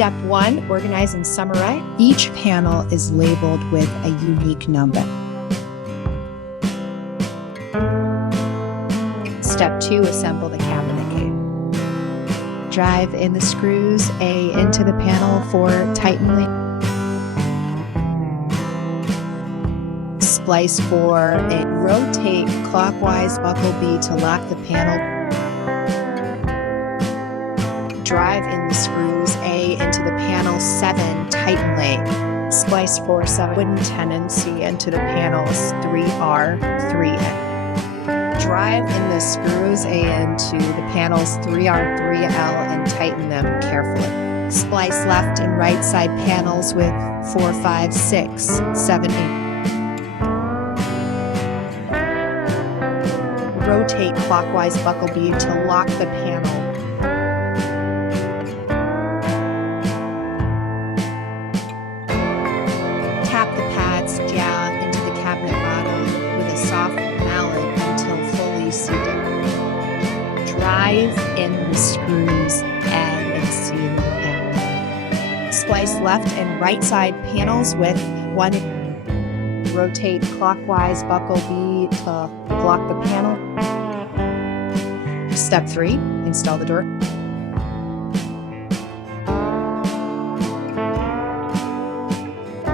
Step 1, organize and summarize. Each panel is labeled with a unique number. Step 2, assemble the cabinet case. Drive in the screws A into the panel for tightening. Splice for a rotate clockwise buckle B to lock the panel. Drive in the screws A into the panel 7, tighten lay. Splice for 7 wooden tenon C into the panels 3R, 3N. Drive in the screws A into the panels 3R, 3L and tighten them carefully. Splice left and right side panels with 4, 5, 6, 7, 8. Rotate clockwise buckle B to lock the panel. Tap the pads down into the cabinet bottom with a soft mallet until fully seated. Drive in the screws and seal the panel. Splice left and right side panels with 1. Rotate clockwise buckle B to block the panel. Step 3, install the door.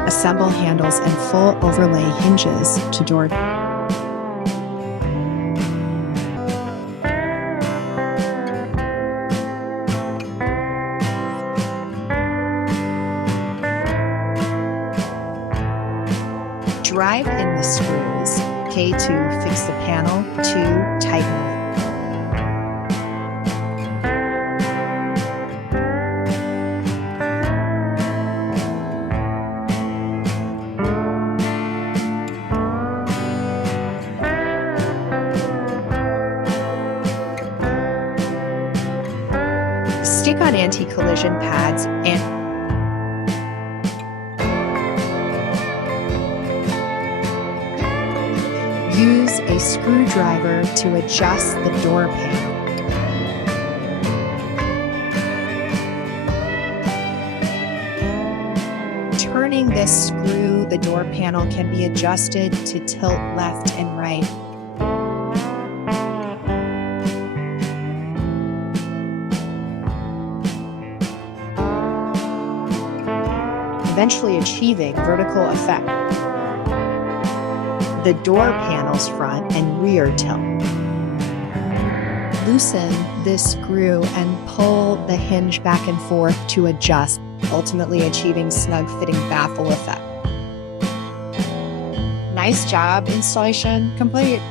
Assemble handles and full overlay hinges to door. Drive in the screws, K to fix the panel, 2, tighten it. Stick on anti-collision pads and use a screwdriver to adjust the door panel. Turning this screw, the door panel can be adjusted to tilt left and right. Eventually achieving vertical effect. The door panel's front and rear tilt. Loosen this screw and pull the hinge back and forth to adjust, ultimately achieving snug fitting baffle effect. Nice job, installation complete.